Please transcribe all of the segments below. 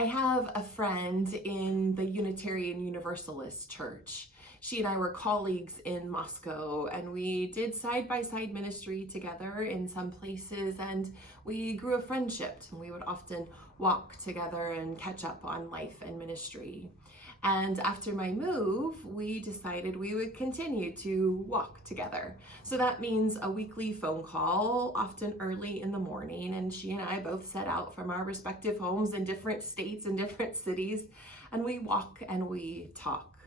I have a friend in the Unitarian Universalist Church. She and I were colleagues in Moscow, and we did side-by-side ministry together in some places, and we grew a friendship, and we would often walk together and catch up on life and ministry. And after my move, we decided we would continue to walk together. So that means a weekly phone call, often early in the morning, and she and I both set out from our respective homes in different states and different cities, and we walk and we talk.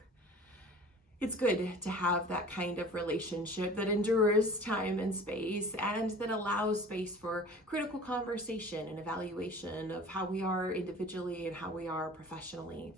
It's good to have that kind of relationship that endures time and space and that allows space for critical conversation and evaluation of how we are individually and how we are professionally.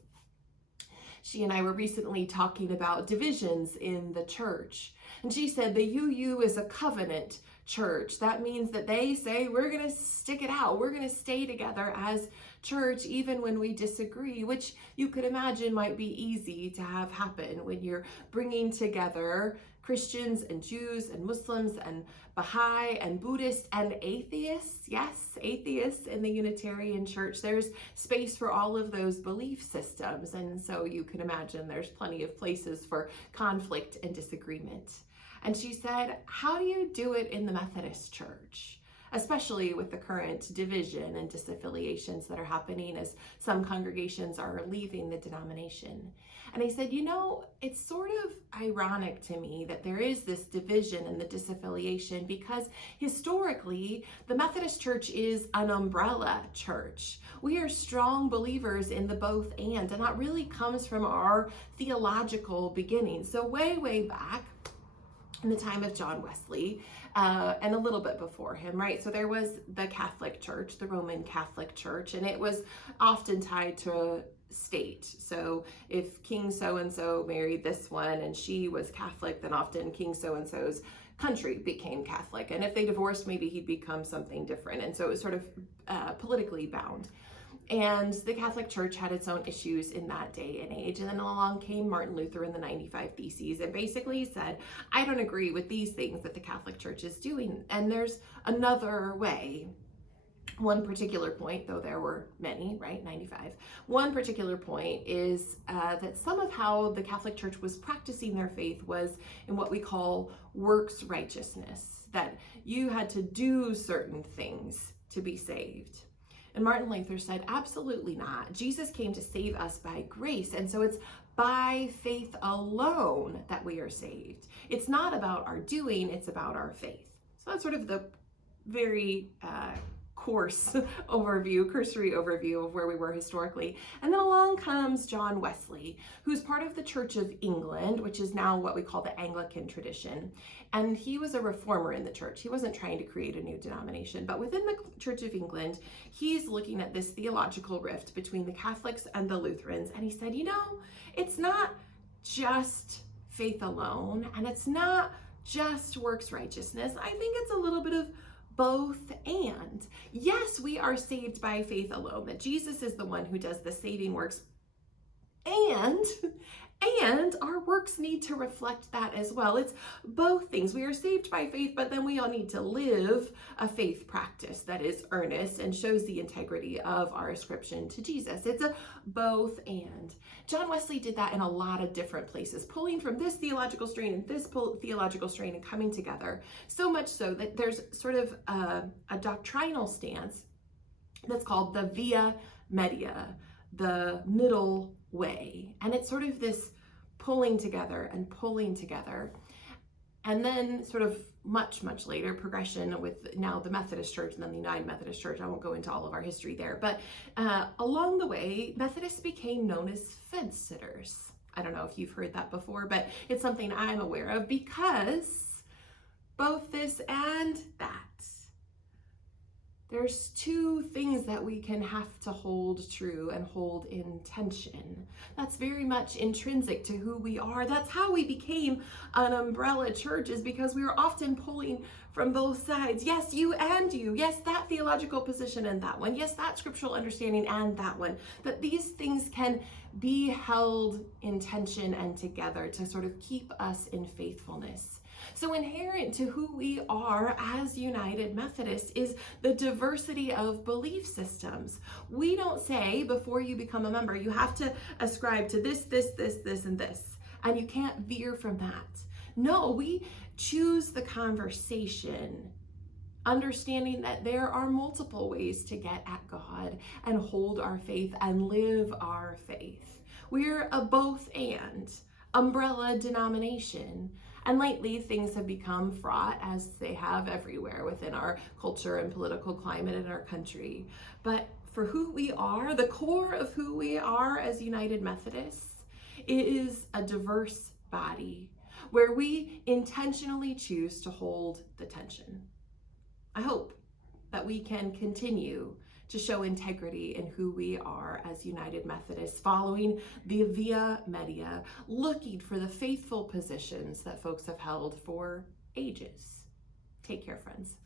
She and I were recently talking about divisions in the church. And she said the UU is a covenant church. That means that they say we're going to stick it out. We're going to stay together as church even when we disagree, which you could imagine might be easy to have happen when you're bringing together Christians and Jews and Muslims and Baha'i and Buddhists and atheists. Yes, atheists in the Unitarian Church. There's space for all of those belief systems. And so you can imagine there's plenty of places for conflict and disagreement. And she said, how do you do it in the Methodist Church? Especially with the current division and disaffiliations that are happening as some congregations are leaving the denomination. And I said, it's sort of ironic to me that there is this division and the disaffiliation because historically, the Methodist Church is an umbrella church. We are strong believers in the both and that really comes from our theological beginnings. So way back, in the time of John Wesley, and a little bit before him, right? So there was the Catholic Church, the Roman Catholic Church, and it was often tied to a state. So if King so-and-so married this one and she was Catholic, then often King so-and-so's country became Catholic. And if they divorced, maybe he'd become something different. And so it was sort of politically bound. And the Catholic Church had its own issues in that day and age. And then along came Martin Luther in the 95 Theses and basically said, I don't agree with these things that the Catholic Church is doing. And there's another way. One particular point, though there were many, right, 95. One particular point is that some of how the Catholic Church was practicing their faith was in what we call works righteousness, that you had to do certain things to be saved. And Martin Luther said, absolutely not. Jesus came to save us by grace. And so it's by faith alone that we are saved. It's not about our doing, it's about our faith. So that's sort of the very cursory overview of where we were historically. And then along comes John Wesley, who's part of the Church of England, which is now what we call the Anglican tradition. And he was a reformer in the church. He wasn't trying to create a new denomination, but within the Church of England, he's looking at this theological rift between the Catholics and the Lutherans. And he said, it's not just faith alone, and it's not just works righteousness. I think it's a little bit of both and. Yes, we are saved by faith alone, that Jesus is the one who does the saving works, and our works need to reflect that as well. It's both things. We are saved by faith, but then we all need to live a faith practice that is earnest and shows the integrity of our ascription to Jesus. It's a both and. John Wesley did that in a lot of different places, pulling from this theological strain and this theological strain and coming together. So much so that there's sort of a doctrinal stance that's called the via media, the middle way. And it's sort of this pulling together. And then sort of much later progression with now the Methodist Church and then the United Methodist Church. I won't go into all of our history there, but along the way, Methodists became known as fence sitters. I don't know if you've heard that before, but it's something I'm aware of because both this and that. There's two things that we can have to hold true and hold in tension. That's very much intrinsic to who we are. That's how we became an umbrella church, is because we were often pulling from both sides. Yes, you and you. Yes, that theological position and that one. Yes, that scriptural understanding and that one. That these things can be held in tension and together to sort of keep us in faithfulness. So inherent to who we are as United Methodists is the diversity of belief systems. We don't say before you become a member, you have to ascribe to this, and this, and you can't veer from that. No, we choose the conversation, understanding that there are multiple ways to get at God and hold our faith and live our faith. We're a both and umbrella denomination. And lately, things have become fraught, as they have everywhere within our culture and political climate in our country. But for who we are, the core of who we are as United Methodists is a diverse body where we intentionally choose to hold the tension. I hope that we can continue to show integrity in who we are as United Methodists, following the Via Media, looking for the faithful positions that folks have held for ages. Take care, friends.